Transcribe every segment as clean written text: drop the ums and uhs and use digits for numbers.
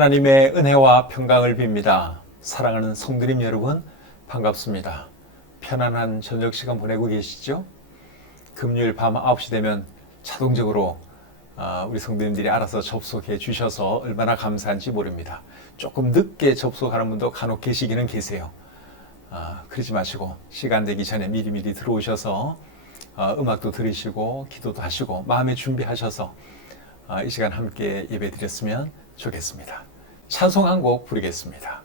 하나님의 은혜와 평강을 빕니다. 사랑하는 성도님 여러분, 반갑습니다. 편안한 저녁 시간 보내고 계시죠? 금요일 밤 9시 되면 자동적으로 우리 성도님들이 알아서 접속해 주셔서 얼마나 감사한지 모릅니다. 조금 늦게 접속하는 분도 간혹 계시기는 계세요. 그러지 마시고 시간 되기 전에 미리 들어오셔서 음악도 들으시고 기도도 하시고 마음에 준비하셔서 이 시간 함께 예배 드렸으면 좋겠습니다. 찬송 한 곡 부르겠습니다.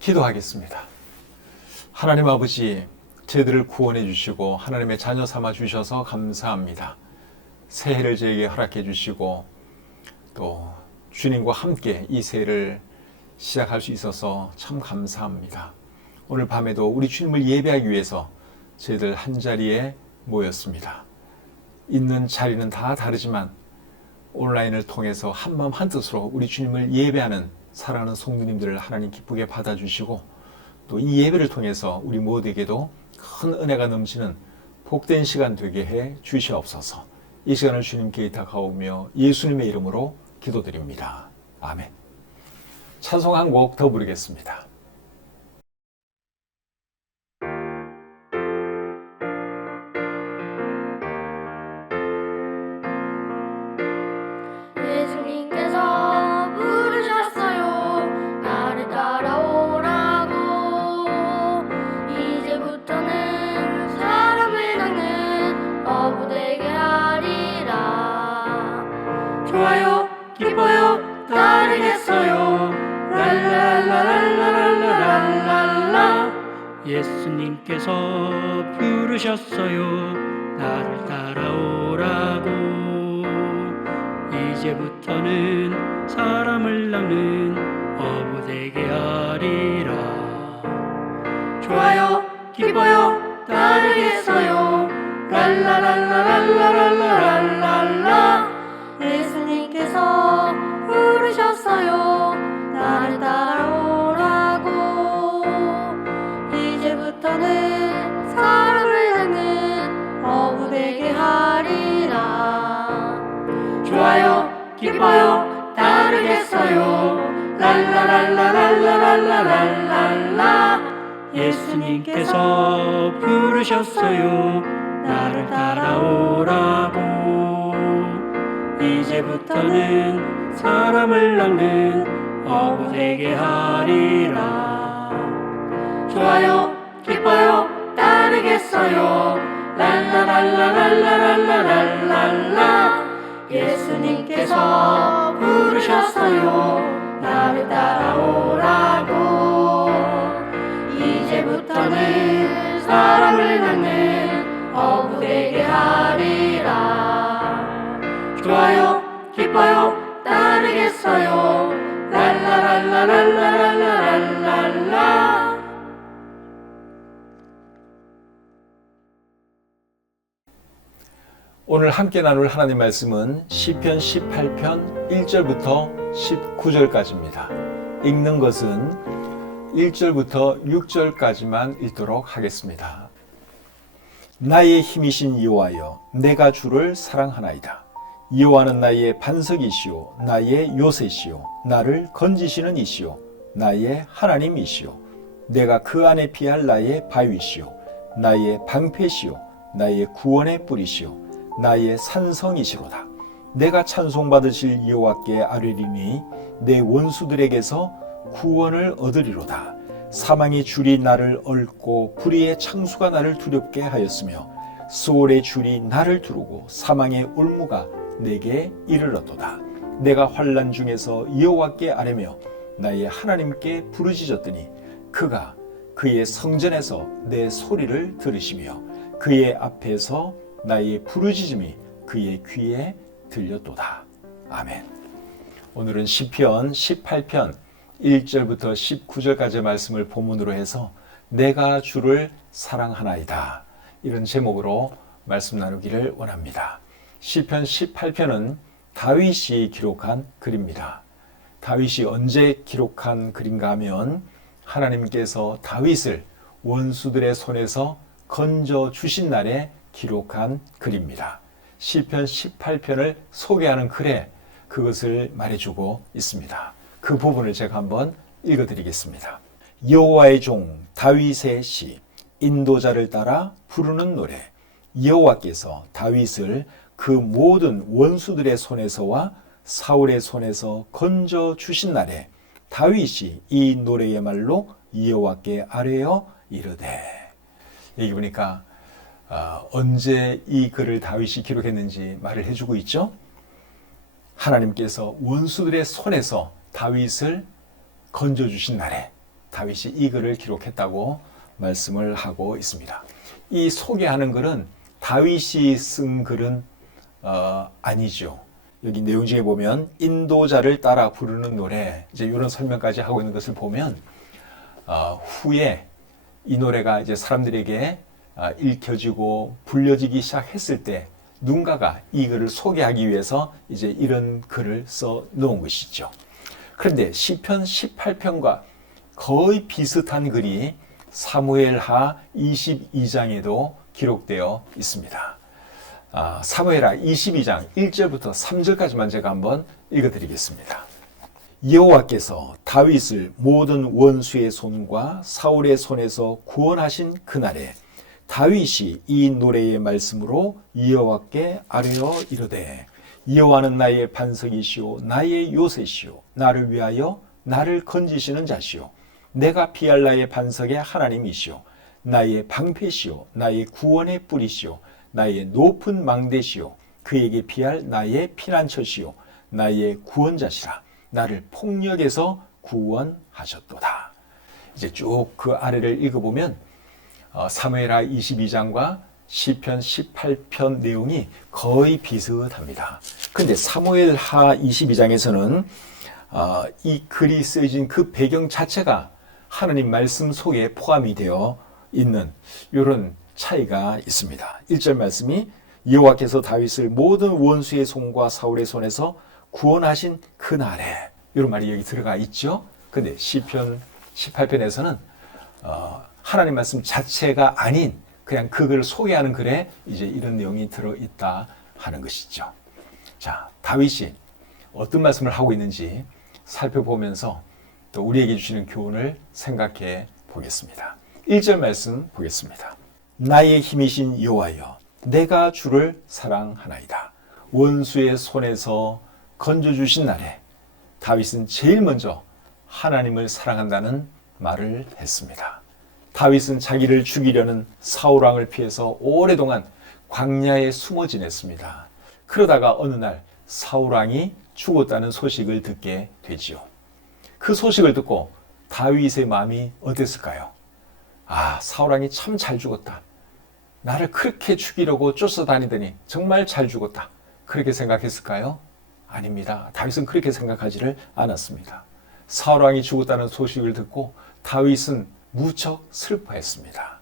기도하겠습니다. 하나님 아버지, 저희들을 구원해 주시고 하나님의 자녀 삼아 주셔서 감사합니다. 새해를 저에게 허락해 주시고 또 주님과 함께 이 새해를 시작할 수 있어서 참 감사합니다. 오늘 밤에도 우리 주님을 예배하기 위해서 저희들 한자리에 모였습니다. 있는 자리는 다 다르지만 온라인을 통해서 한마음 한뜻으로 우리 주님을 예배하는 사랑하는 성도님들을 하나님 기쁘게 받아주시고 또 이 예배를 통해서 우리 모두에게도 큰 은혜가 넘치는 복된 시간 되게 해 주시옵소서. 이 시간을 주님께 다가오며 예수님의 이름으로 기도드립니다. 아멘. 찬송 한 곡 더 부르겠습니다. 예수님께 예수님께서 부르셨어요. 나를 따라오라고. 이제부터는 사람을 낚는 어부 되게 하리라. 좋아요, 기뻐요, 따르겠어요. 랄라랄라랄라랄라랄라. 예수님께서 부르셨어요. 나를 따라오라고. 이제부터는 사람을 낚는 어부 되게 하리라. 좋아요, 기뻐요, 따르겠어요. 랄라랄라랄라랄라랄라. 예수님께서 부르셨어요. 나를 따라오라고. 이제부터는 사람을 낚는 어부 되게 하리라. 좋아요, 기뻐요, 따르겠어요. 랄라랄라랄라랄라랄라. 예수님께서 부르셨어요. 나를 따라오라고. 이제부터는 사람을 낚는 어부 되게 하리라. 좋아요, 기뻐요, 따르겠어요. 랄라랄라랄라랄라랄라. 오늘 함께 나눌 하나님 말씀은 시편 18편 1절부터 19절까지입니다. 읽는 것은 1절부터 6절까지만 읽도록 하겠습니다. 나의 힘이신 여호와여, 내가 주를 사랑하나이다. 여호와는 나의 반석이시오, 나의 요새시오, 나를 건지시는 이시오, 나의 하나님이시오. 내가 그 안에 피할 나의 바위시오, 나의 방패시오, 나의 구원의 뿌리시오, 나의 산성이시로다. 내가 찬송받으실 여호와께 아뢰리니 내 원수들에게서 구원을 얻으리로다. 사망의 줄이 나를 얽고 불의의 창수가 나를 두렵게 하였으며 수월의 줄이 나를 두르고 사망의 올무가 내게 이르렀도다. 내가 환난 중에서 여호와께 아뢰며 나의 하나님께 부르짖었더니 그가 그의 성전에서 내 소리를 들으시며 그의 앞에서 나의 부르짖음이 그의 귀에 들렸도다. 아멘. 오늘은 시편 18편 1절부터 19절까지의 말씀을 본문으로 해서 내가 주를 사랑하나이다, 이런 제목으로 말씀 나누기를 원합니다. 시편 18편은 다윗이 기록한 글입니다. 다윗이 언제 기록한 글인가 하면 하나님께서 다윗을 원수들의 손에서 건져 주신 날에 기록한 글입니다. 시편 18편을 소개하는 글에 그것을 말해주고 있습니다. 그 부분을 제가 한번 읽어드리겠습니다. 여호와의 종 다윗의 시, 인도자를 따라 부르는 노래. 여호와께서 다윗을 그 모든 원수들의 손에서와 사울의 손에서 건져 주신 날에 다윗이 이 노래의 말로 여호와께 아뢰어 이르되. 여기 보니까 언제 이 글을 다윗이 기록했는지 말을 해주고 있죠. 하나님께서 원수들의 손에서 다윗을 건져주신 날에 다윗이 이 글을 기록했다고 말씀을 하고 있습니다. 이 소개하는 글은 다윗이 쓴 글은 아니죠. 여기 내용 중에 보면 인도자를 따라 부르는 노래, 이제 이런 설명까지 하고 있는 것을 보면 후에 이 노래가 이제 사람들에게 읽혀지고 불려지기 시작했을 때 누군가가 이 글을 소개하기 위해서 이제 이런 글을 써 놓은 것이죠. 그런데 시편 18편과 거의 비슷한 글이 사무엘하 22장에도 기록되어 있습니다. 사무엘하 22장 1절부터 3절까지만 제가 한번 읽어드리겠습니다. 여호와께서 다윗을 모든 원수의 손과 사울의 손에서 구원하신 그날에 다윗이 이 노래의 말씀으로 여호와께 아뢰어 이르되 여호와는 나의 반석이시오, 나의 요새시오, 나를 위하여 나를 건지시는 자시오, 내가 피할 나의 반석의 하나님이시오, 나의 방패시오, 나의 구원의 뿌리시오, 나의 높은 망대시오, 그에게 피할 나의 피난처시오, 나의 구원자시라. 나를 폭력에서 구원하셨도다. 이제 쭉 그 아래를 읽어보면 사무엘하 22장과 시편 18편 내용이 거의 비슷합니다. 그런데 사무엘하 22장에서는 이 글이 쓰여진 그 배경 자체가 하나님 말씀 속에 포함이 되어 있는 이런 차이가 있습니다. 1절 말씀이 여호와께서 다윗을 모든 원수의 손과 사울의 손에서 구원하신 그날에, 이런 말이 여기 들어가 있죠. 근데 시편 18편에서는 하나님 말씀 자체가 아닌 그냥 그 글을 소개하는 글에 이제 이런 내용이 들어있다 하는 것이죠. 자, 다윗이 어떤 말씀을 하고 있는지 살펴보면서 또 우리에게 주시는 교훈을 생각해 보겠습니다. 1절 말씀 보겠습니다. 나의 힘이신 여호와여, 내가 주를 사랑하나이다. 원수의 손에서 건져주신 날에 다윗은 제일 먼저 하나님을 사랑한다는 말을 했습니다. 다윗은 자기를 죽이려는 사울 왕을 피해서 오래동안 광야에 숨어 지냈습니다. 그러다가 어느 날 사울 왕이 죽었다는 소식을 듣게 되지요. 그 소식을 듣고 다윗의 마음이 어땠을까요? 사울 왕이 참 잘 죽었다. 나를 그렇게 죽이려고 쫓아다니더니 정말 잘 죽었다. 그렇게 생각했을까요? 아닙니다. 다윗은 그렇게 생각하지를 않았습니다. 사울 왕이 죽었다는 소식을 듣고 다윗은 무척 슬퍼했습니다.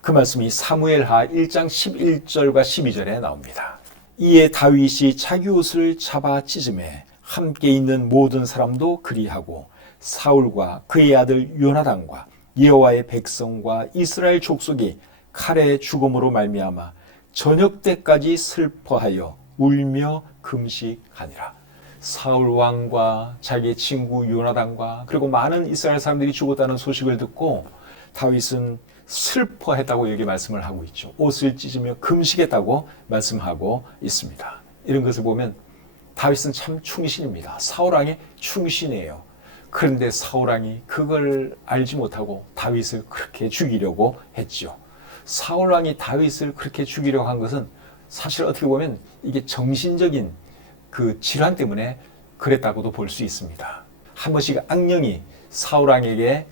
그 말씀이 사무엘하 1장 11절과 12절에 나옵니다. 이에 다윗이 자기 옷을 잡아 찢음에 함께 있는 모든 사람도 그리하고 사울과 그의 아들 요나단과 여호와의 백성과 이스라엘 족속이 칼의 죽음으로 말미암아 저녁 때까지 슬퍼하여 울며 금식하니라. 사울 왕과 자기의 친구 요나단과 그리고 많은 이스라엘 사람들이 죽었다는 소식을 듣고 다윗은 슬퍼했다고 여기 말씀을 하고 있죠. 옷을 찢으며 금식했다고 말씀하고 있습니다. 이런 것을 보면 다윗은 참 충신입니다. 사울 왕의 충신이에요. 그런데 사울 왕이 그걸 알지 못하고 다윗을 그렇게 죽이려고 했죠. 사울 왕이 다윗을 그렇게 죽이려고 한 것은 사실 어떻게 보면 이게 정신적인 그 질환 때문에 그랬다고도 볼 수 있습니다. 한 번씩 악령이 사울 왕에게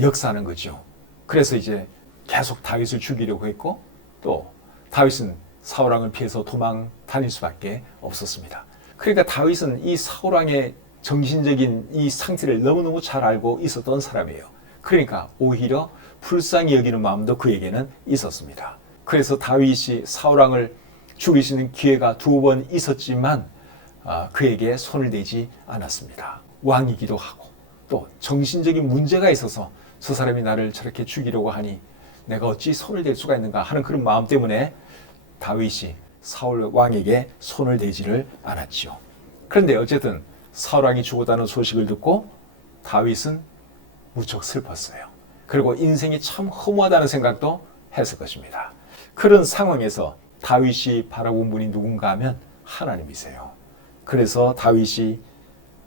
역사하는 거죠. 그래서 이제 계속 다윗을 죽이려고 했고 또 다윗은 사울 왕을 피해서 도망 다닐 수밖에 없었습니다. 그러니까 다윗은 이 사울 왕의 정신적인 이 상태를 너무너무 잘 알고 있었던 사람이에요. 그러니까 오히려 불쌍히 여기는 마음도 그에게는 있었습니다. 그래서 다윗이 사울 왕을 죽이시는 기회가 2번 있었지만 그에게 손을 대지 않았습니다. 왕이기도 하고 또 정신적인 문제가 있어서 저 사람이 나를 저렇게 죽이려고 하니 내가 어찌 손을 댈 수가 있는가 하는 그런 마음 때문에 다윗이 사울 왕에게 손을 대지를 않았죠. 그런데 어쨌든 사울 왕이 죽었다는 소식을 듣고 다윗은 무척 슬펐어요. 그리고 인생이 참 허무하다는 생각도 했을 것입니다. 그런 상황에서 다윗이 바라본 분이 누군가 하면 하나님이세요. 그래서 다윗이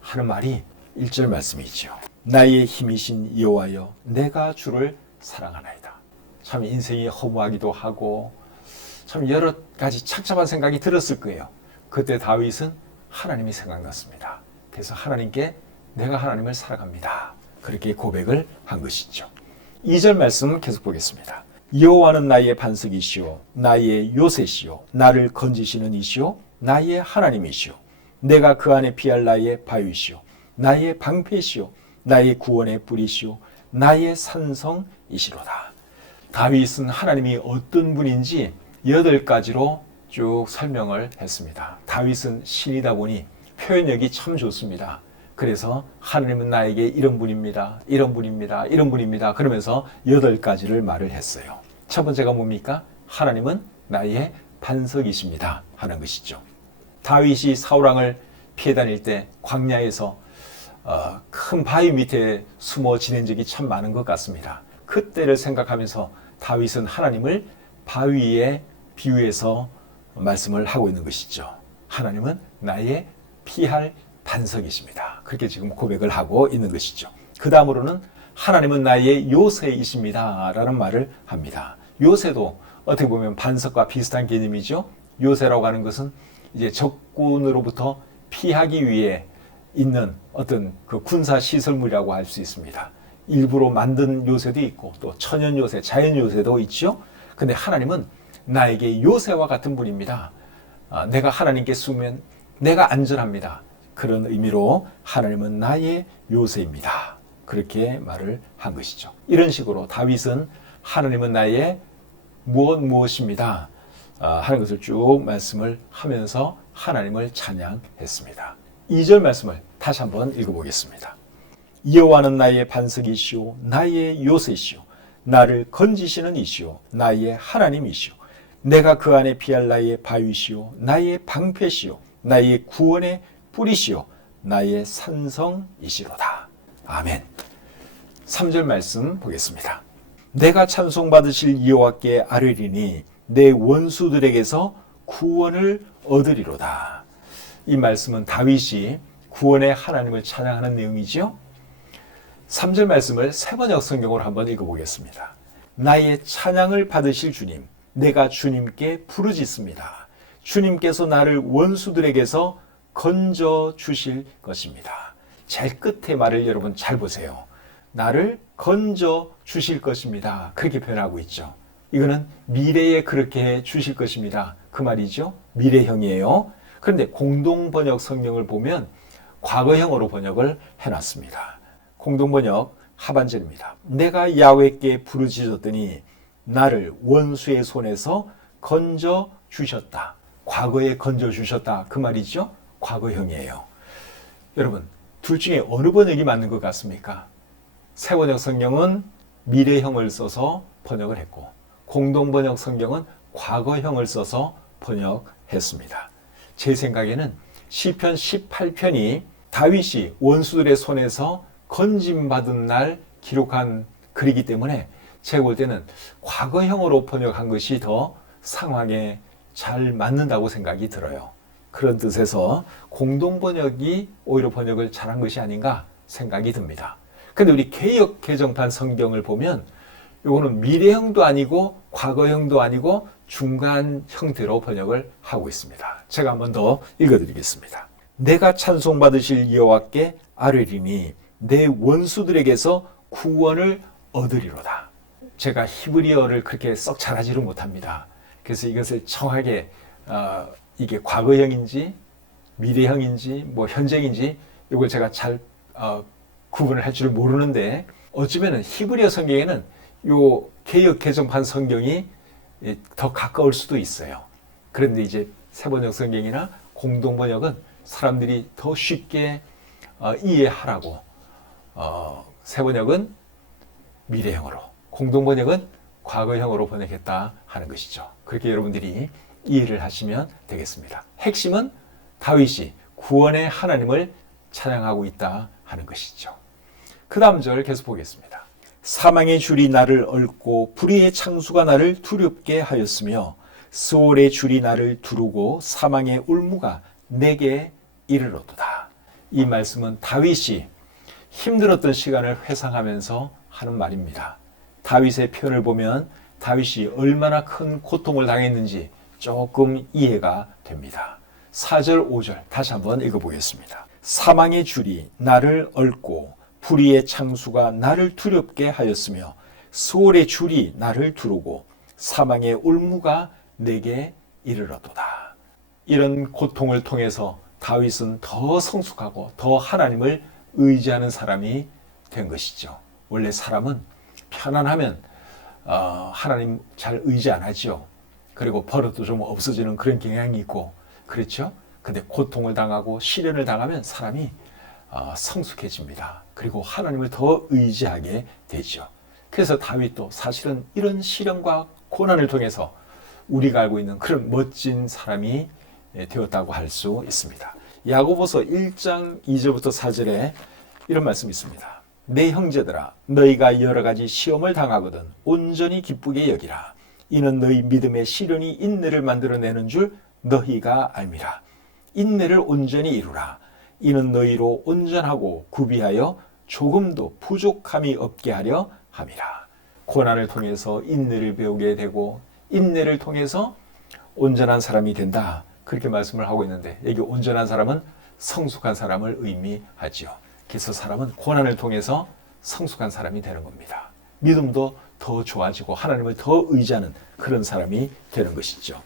하는 말이 1절 말씀이죠. 나의 힘이신 여호와여, 내가 주를 사랑하나이다. 참 인생이 허무하기도 하고 참 여러 가지 착잡한 생각이 들었을 거예요. 그때 다윗은 하나님이 생각났습니다. 그래서 하나님께 내가 하나님을 사랑합니다. 그렇게 고백을 한 것이죠. 2절 말씀 계속 보겠습니다. 여호와는 나의 반석이시오, 나의 요새시오, 나를 건지시는 이시오, 나의 하나님이시오, 내가 그 안에 피할 나의 바위시오, 나의 방패시오, 나의 구원의 뿌리시오, 나의 산성이시로다. 다윗은 하나님이 어떤 분인지 8가지로 쭉 설명을 했습니다. 다윗은 신이다 보니 표현력이 참 좋습니다. 그래서 하나님은 나에게 이런 분입니다. 이런 분입니다. 이런 분입니다. 그러면서 8가지를 말을 했어요. 첫 번째가 뭡니까? 하나님은 나의 반석이십니다. 하는 것이죠. 다윗이 사울 왕을 피해 다닐 때 광야에서 큰 바위 밑에 숨어 지낸 적이 참 많은 것 같습니다. 그때를 생각하면서 다윗은 하나님을 바위에 비유해서 말씀을 하고 있는 것이죠. 하나님은 나의 피할 반석이십니다. 그렇게 지금 고백을 하고 있는 것이죠. 그 다음으로는 하나님은 나의 요새이십니다. 라는 말을 합니다. 요새도 어떻게 보면 반석과 비슷한 개념이죠. 요새라고 하는 것은 이제 적군으로부터 피하기 위해 있는 어떤 그 군사 시설물이라고 할 수 있습니다. 일부러 만든 요새도 있고 또 천연 요새, 자연 요새도 있죠. 근데 하나님은 나에게 요새와 같은 분입니다. 내가 하나님께 숨으면 내가 안전합니다. 그런 의미로 하나님은 나의 요새입니다. 그렇게 말을 한 것이죠. 이런 식으로 다윗은 하나님은 나의 무엇입니다 하는 것을 쭉 말씀을 하면서 하나님을 찬양했습니다. 2절 말씀을 다시 한번 읽어보겠습니다. 여호와는 나의 반석이시오 나의 요새시오 나를 건지시는 이시오 나의 하나님이시오 내가 그 안에 피할 나의 바위시오 나의 방패시오 나의 구원의 뿌리시오 나의 산성이시로다. 아멘. 3절 말씀 보겠습니다. 내가 찬송받으실 여호와께 아뢰리니 내 원수들에게서 구원을 얻으리로다. 이 말씀은 다윗이 구원의 하나님을 찬양하는 내용이지요. 3절 말씀을 세번역 성경으로 한번 읽어보겠습니다. 나의 찬양을 받으실 주님, 내가 주님께 부르짖습니다. 주님께서 나를 원수들에게서 건져 주실 것입니다. 제일 끝에 말을 여러분 잘 보세요. 나를 건져 주실 것입니다. 그렇게 표현하고 있죠. 이거는 미래에 그렇게 해 주실 것입니다. 그 말이죠. 미래형이에요. 그런데 공동번역 성경을 보면 과거형으로 번역을 해놨습니다. 공동번역 하반절입니다. 내가 야훼께 부르짖었더니 나를 원수의 손에서 건져 주셨다. 과거에 건져 주셨다. 그 말이죠. 과거형이에요. 여러분, 둘 중에 어느 번역이 맞는 것 같습니까? 세번역 성경은 미래형을 써서 번역을 했고 공동번역 성경은 과거형을 써서 번역했습니다. 제 생각에는 시편 18편이 다윗이 원수들의 손에서 건짐받은 날 기록한 글이기 때문에 제가 볼 때는 과거형으로 번역한 것이 더 상황에 잘 맞는다고 생각이 들어요. 그런 뜻에서 공동번역이 오히려 번역을 잘한 것이 아닌가 생각이 듭니다. 근데 우리 개역 개정판 성경을 보면 이거는 미래형도 아니고 과거형도 아니고 중간 형태로 번역을 하고 있습니다. 제가 한번 더 읽어드리겠습니다. 내가 찬송받으실 여호와께 아뢰리니 내 원수들에게서 구원을 얻으리로다. 제가 히브리어를 그렇게 썩 잘하지를 못합니다. 그래서 이것을 정확하게 이게 과거형인지 미래형인지 뭐 현재인지 이걸 제가 잘 구분을 할 줄을 모르는데 어쩌면 히브리어 성경에는 요 개역 개정판 성경이 더 가까울 수도 있어요. 그런데 이제 세번역 성경이나 공동번역은 사람들이 더 쉽게 이해하라고 세번역은 미래형으로 공동번역은 과거형으로 번역했다 하는 것이죠. 그렇게 여러분들이 이해를 하시면 되겠습니다. 핵심은 다윗이 구원의 하나님을 찬양하고 있다 하는 것이죠. 그 다음 절 계속 보겠습니다. 사망의 줄이 나를 얽고 불의의 창수가 나를 두렵게 하였으며 스올의 줄이 나를 두르고 사망의 울무가 내게 이르렀도다. 이 말씀은 다윗이 힘들었던 시간을 회상하면서 하는 말입니다. 다윗의 표현을 보면 다윗이 얼마나 큰 고통을 당했는지 조금 이해가 됩니다. 4절, 5절 다시 한번 읽어보겠습니다. 사망의 줄이 나를 얽고 불의의 창수가 나를 두렵게 하였으며 스올의 줄이 나를 두르고 사망의 울무가 내게 이르렀도다. 이런 고통을 통해서 다윗은 더 성숙하고 더 하나님을 의지하는 사람이 된 것이죠. 원래 사람은 편안하면 하나님 잘 의지 안 하죠. 그리고 버릇도 좀 없어지는 그런 경향이 있고 그렇죠. 근데 고통을 당하고 시련을 당하면 사람이 성숙해집니다. 그리고 하나님을 더 의지하게 되죠. 그래서 다윗도 사실은 이런 시련과 고난을 통해서 우리가 알고 있는 그런 멋진 사람이 되었다고 할 수 있습니다. 야고보서 1장 2절부터 4절에 이런 말씀이 있습니다. 내 형제들아 너희가 여러 가지 시험을 당하거든 온전히 기쁘게 여기라. 이는 너희 믿음의 시련이 인내를 만들어내는 줄 너희가 알미라. 인내를 온전히 이루라. 이는 너희로 온전하고 구비하여 조금도 부족함이 없게 하려 함이라. 고난을 통해서 인내를 배우게 되고 인내를 통해서 온전한 사람이 된다. 그렇게 말씀을 하고 있는데 여기 온전한 사람은 성숙한 사람을 의미하지요. 그래서 사람은 고난을 통해서 성숙한 사람이 되는 겁니다. 믿음도 더 좋아지고 하나님을 더 의지하는 그런 사람이 되는 것이죠.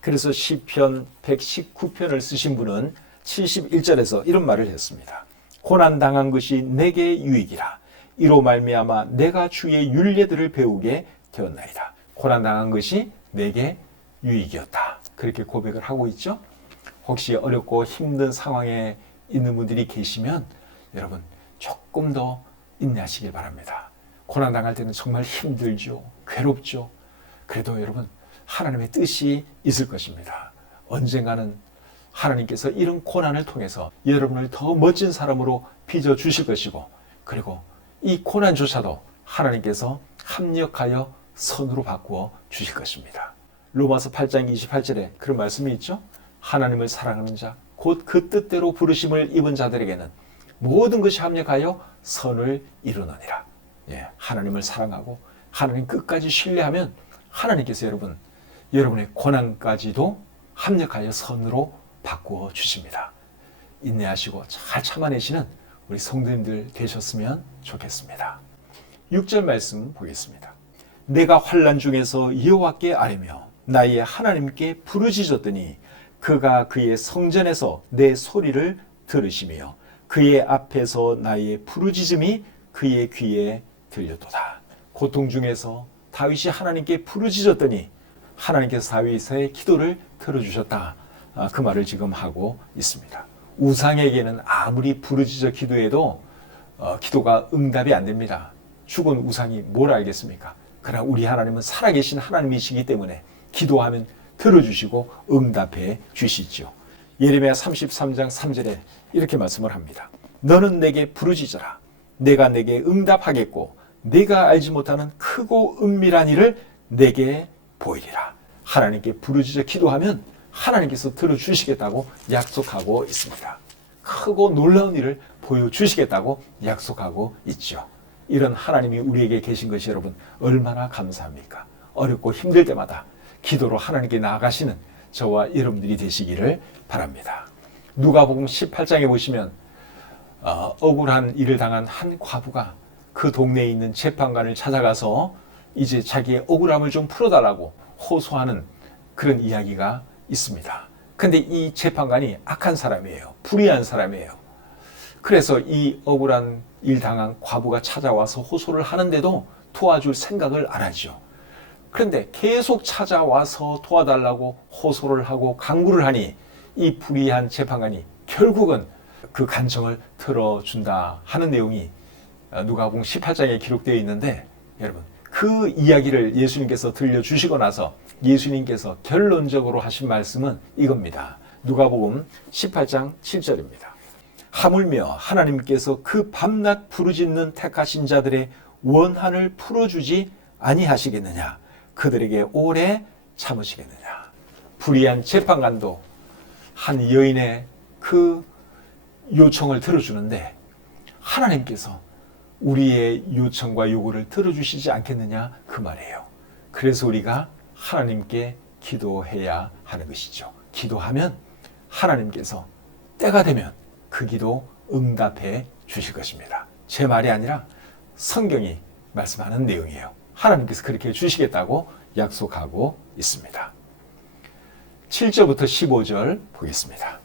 그래서 시편 119편을 쓰신 분은 71절에서 이런 말을 했습니다. 고난당한 것이 내게 유익이라. 이로 말미암아 내가 주의 율례들을 배우게 되었나이다. 고난당한 것이 내게 유익이었다. 그렇게 고백을 하고 있죠. 혹시 어렵고 힘든 상황에 있는 분들이 계시면 여러분 조금 더 인내하시길 바랍니다. 고난당할 때는 정말 힘들죠. 괴롭죠. 그래도 여러분 하나님의 뜻이 있을 것입니다. 언젠가는 하나님께서 이런 고난을 통해서 여러분을 더 멋진 사람으로 빚어주실 것이고, 그리고 이 고난조차도 하나님께서 합력하여 선으로 바꾸어 주실 것입니다. 로마서 8장 28절에 그런 말씀이 있죠. 하나님을 사랑하는 자, 곧 그 뜻대로 부르심을 입은 자들에게는 모든 것이 합력하여 선을 이루느니라. 하나님을 사랑하고 하나님 끝까지 신뢰하면 하나님께서 여러분의 고난까지도 합력하여 선으로 바꾸어 주십니다. 인내하시고 잘 참아내시는 우리 성도님들 되셨으면 좋겠습니다. 6절 말씀 보겠습니다. 내가 환난 중에서 여호와께 아뢰며 나의 하나님께 부르짖었더니 그가 그의 성전에서 내 소리를 들으시며 그의 앞에서 나의 부르짖음이 그의 귀에 들렸도다. 고통 중에서 다윗이 하나님께 부르짖었더니 하나님께서 다윗의 기도를 들어주셨다. 그 말을 지금 하고 있습니다. 우상에게는 아무리 부르짖어 기도해도 기도가 응답이 안 됩니다. 죽은 우상이 뭘 알겠습니까? 그러나 우리 하나님은 살아계신 하나님이시기 때문에 기도하면 들어주시고 응답해 주시죠. 예레미야 33장 3절에 이렇게 말씀을 합니다. 너는 내게 부르짖어라. 내가 내게 응답하겠고 내가 알지 못하는 크고 은밀한 일을 내게 보이리라. 하나님께 부르짖어 기도하면 하나님께서 들어주시겠다고 약속하고 있습니다. 크고 놀라운 일을 보여주시겠다고 약속하고 있죠. 이런 하나님이 우리에게 계신 것이 여러분 얼마나 감사합니까? 어렵고 힘들 때마다 기도로 하나님께 나아가시는 저와 여러분들이 되시기를 바랍니다. 누가복음 18장에 보시면 억울한 일을 당한 한 과부가 그 동네에 있는 재판관을 찾아가서 이제 자기의 억울함을 좀 풀어달라고 호소하는 그런 이야기가 있습니다. 근데 이 재판관이 악한 사람이에요. 불의한 사람이에요. 그래서 이 억울한 일 당한 과부가 찾아와서 호소를 하는데도 도와줄 생각을 안 하죠. 그런데 계속 찾아와서 도와달라고 호소를 하고 강구를 하니 이 불의한 재판관이 결국은 그 간청을 들어준다 하는 내용이 누가복음 18장에 기록되어 있는데, 여러분 그 이야기를 예수님께서 들려주시고 나서 예수님께서 결론적으로 하신 말씀은 이겁니다. 누가복음 18장 7절입니다. 하물며 하나님께서 그 밤낮 부르짖는 택하신 자들의 원한을 풀어주지 아니하시겠느냐? 그들에게 오래 참으시겠느냐? 불의한 재판관도 한 여인의 그 요청을 들어주는데 하나님께서 우리의 요청과 요구를 들어주시지 않겠느냐? 그 말이에요. 그래서 우리가 하나님께 기도해야 하는 것이죠. 기도하면 하나님께서 때가 되면 그 기도 응답해 주실 것입니다. 제 말이 아니라 성경이 말씀하는 내용이에요. 하나님께서 그렇게 해주시겠다고 약속하고 있습니다. 7절부터 15절 보겠습니다.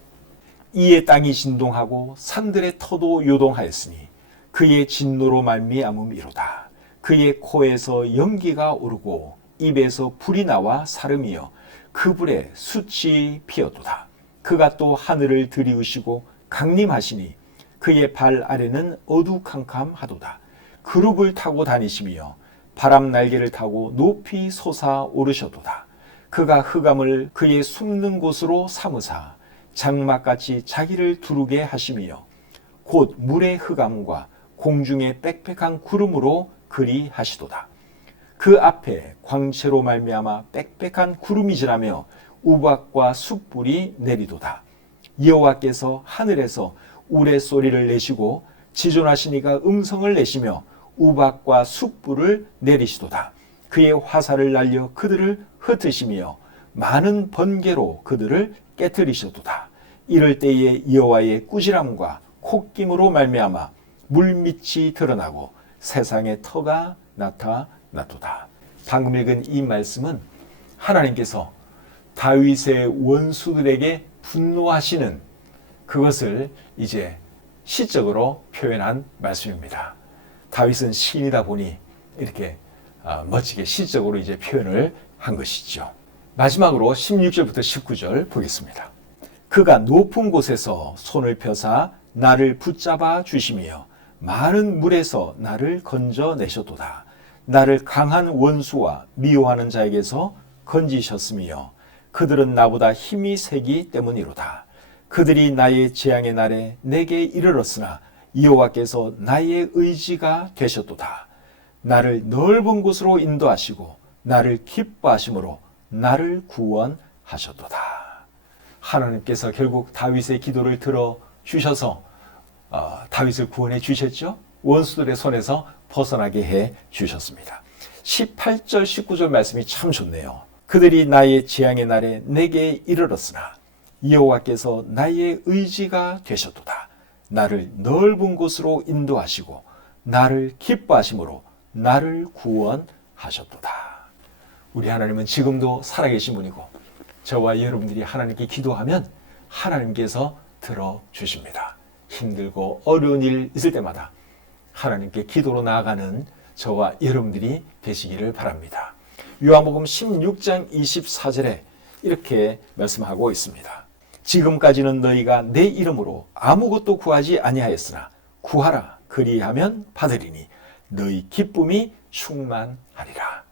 이에 땅이 진동하고 산들의 터도 요동하였으니 그의 진노로 말미암음이로다. 그의 코에서 연기가 오르고 입에서 불이 나와 사름이여 그 불에 숯이 피었도다. 그가 또 하늘을 들이우시고 강림하시니 그의 발 아래는 어두캄캄하도다. 그룹을 타고 다니시며 바람 날개를 타고 높이 솟아오르셨도다. 그가 흑암을 그의 숨는 곳으로 삼으사 장막같이 자기를 두르게 하시며 곧 물의 흑암과 공중의 빽빽한 구름으로 그리하시도다. 그 앞에 광채로 말미암아 빽빽한 구름이 지나며 우박과 숯불이 내리도다. 여호와께서 하늘에서 우레소리를 내시고 지존하시니가 음성을 내시며 우박과 숯불을 내리시도다. 그의 화살을 날려 그들을 흩으시며 많은 번개로 그들을 깨뜨리시도다. 이럴 때에 여호와의 꾸지람과 콧김으로 말미암아 물밑이 드러나고 세상의 터가 나타나도다. 방금 읽은 이 말씀은 하나님께서 다윗의 원수들에게 분노하시는 그것을 이제 시적으로 표현한 말씀입니다. 다윗은 시인이다 보니 이렇게 멋지게 시적으로 이제 표현을 한 것이죠. 마지막으로 16절부터 19절 보겠습니다. 그가 높은 곳에서 손을 펴사 나를 붙잡아 주시며 많은 물에서 나를 건져내셨도다. 나를 강한 원수와 미워하는 자에게서 건지셨으며 그들은 나보다 힘이 세기 때문이로다. 그들이 나의 재앙의 날에 내게 이르렀으나 여호와께서 나의 의지가 되셨도다. 나를 넓은 곳으로 인도하시고 나를 기뻐하심으로 나를 구원하셨도다. 하나님께서 결국 다윗의 기도를 들어주셔서 다윗을 구원해 주셨죠. 원수들의 손에서 벗어나게 해 주셨습니다. 18절 19절 말씀이 참 좋네요. 그들이 나의 재앙의 날에 내게 이르렀으나 여호와께서 나의 의지가 되셨도다. 나를 넓은 곳으로 인도하시고 나를 기뻐하심으로 나를 구원하셨도다. 우리 하나님은 지금도 살아계신 분이고 저와 여러분들이 하나님께 기도하면 하나님께서 들어주십니다. 힘들고 어려운 일 있을 때마다 하나님께 기도로 나아가는 저와 여러분들이 되시기를 바랍니다. 요한복음 16장 24절에 이렇게 말씀하고 있습니다. 지금까지는 너희가 내 이름으로 아무것도 구하지 아니하였으나 구하라 그리하면 받으리니 너희 기쁨이 충만하리라.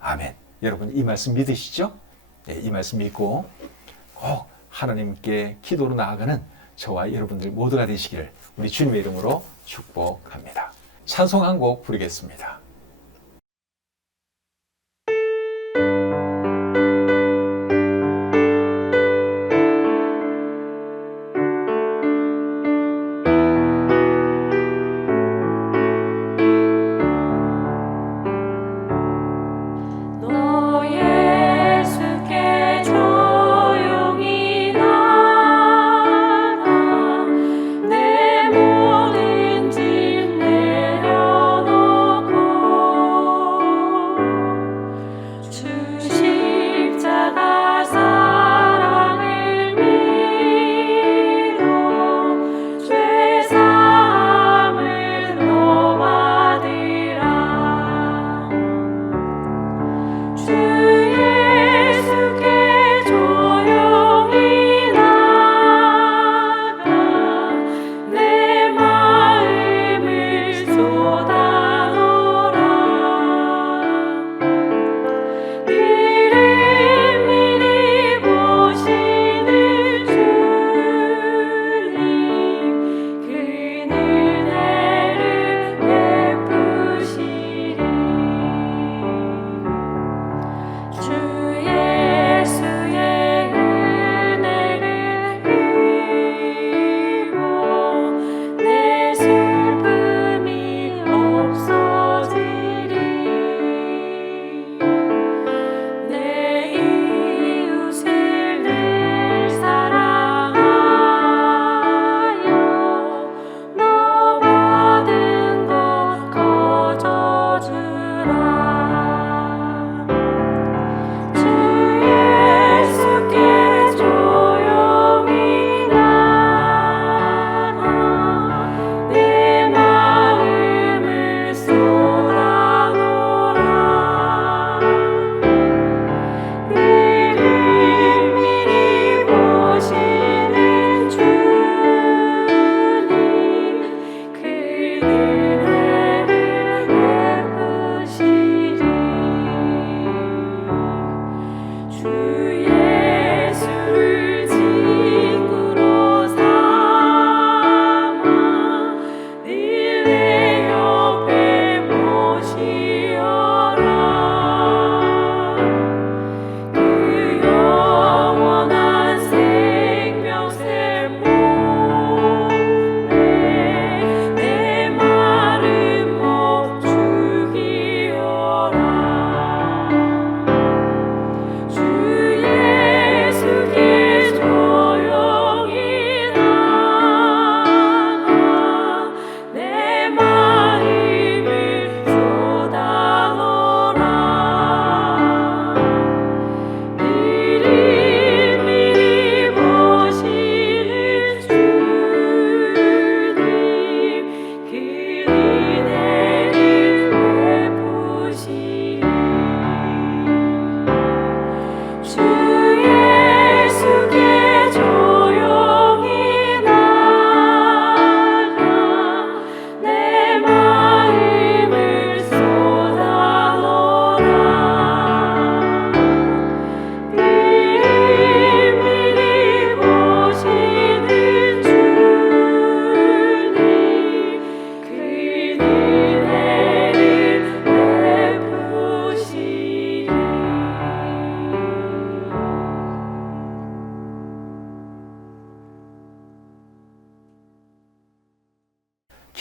아멘. 여러분 이 말씀 믿으시죠? 네, 이 말씀 믿고 꼭 하나님께 기도로 나아가는 저와 여러분들 모두가 되시기를 우리 주님의 이름으로 축복합니다. 찬송 한 곡 부르겠습니다. 내 모든 짐 내려놓고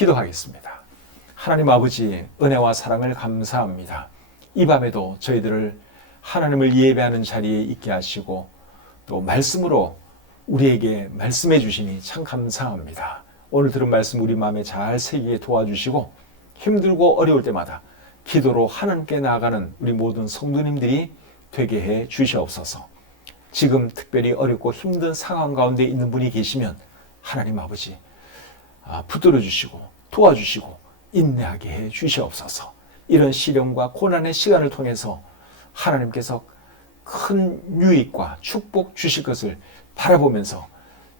기도하겠습니다. 하나님 아버지, 은혜와 사랑을 감사합니다. 이 밤에도 저희들을 하나님을 예배하는 자리에 있게 하시고 또 말씀으로 우리에게 말씀해 주시니 참 감사합니다. 오늘 들은 말씀 우리 마음에 잘 새기게 도와주시고 힘들고 어려울 때마다 기도로 하나님께 나아가는 우리 모든 성도님들이 되게 해 주시옵소서. 지금 특별히 어렵고 힘든 상황 가운데 있는 분이 계시면 하나님 아버지 붙들어 주시고 도와주시고 인내하게 해 주시옵소서. 이런 시련과 고난의 시간을 통해서 하나님께서 큰 유익과 축복 주실 것을 바라보면서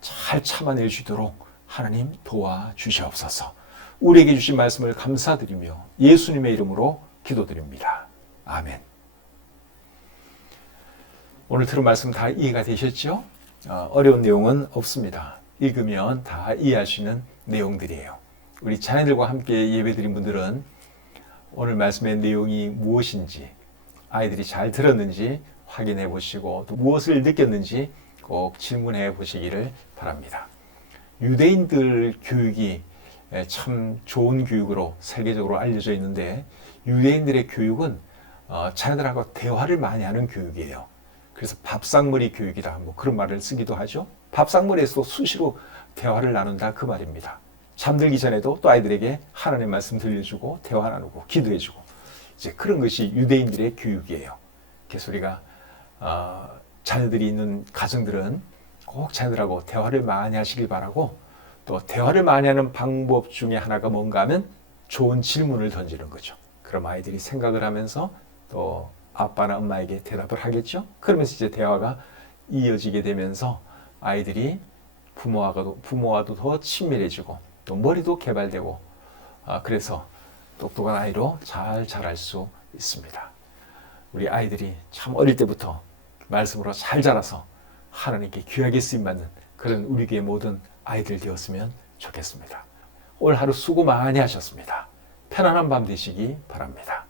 잘 참아낼 수 있도록 하나님 도와주시옵소서. 우리에게 주신 말씀을 감사드리며 예수님의 이름으로 기도드립니다. 아멘. 오늘 들은 말씀 다 이해가 되셨죠? 어려운 내용은 없습니다. 읽으면 다 이해할 수 있는 내용들이에요. 우리 자녀들과 함께 예배드린 분들은 오늘 말씀의 내용이 무엇인지 아이들이 잘 들었는지 확인해 보시고 또 무엇을 느꼈는지 꼭 질문해 보시기를 바랍니다. 유대인들 교육이 참 좋은 교육으로 세계적으로 알려져 있는데 유대인들의 교육은 자녀들하고 대화를 많이 하는 교육이에요. 그래서 밥상머리 교육이다 뭐 그런 말을 쓰기도 하죠. 밥상머리에서 수시로 대화를 나눈다 그 말입니다. 잠들기 전에도 또 아이들에게 하나님의 말씀 들려주고 대화 나누고 기도해주고 이제 그런 것이 유대인들의 교육이에요. 그래서 우리가 자녀들이 있는 가정들은 꼭 자녀들하고 대화를 많이 하시길 바라고 또 대화를 많이 하는 방법 중에 하나가 뭔가 하면 좋은 질문을 던지는 거죠. 그럼 아이들이 생각을 하면서 또 아빠나 엄마에게 대답을 하겠죠. 그러면서 이제 대화가 이어지게 되면서 아이들이 부모와도 더 친밀해지고 또 머리도 개발되고 그래서 똑똑한 아이로 잘 자랄 수 있습니다. 우리 아이들이 참 어릴 때부터 말씀으로 잘 자라서 하나님께 귀하게 쓰임받는 그런 우리 교회 모든 아이들 되었으면 좋겠습니다. 올 하루 수고 많이 하셨습니다. 편안한 밤 되시기 바랍니다.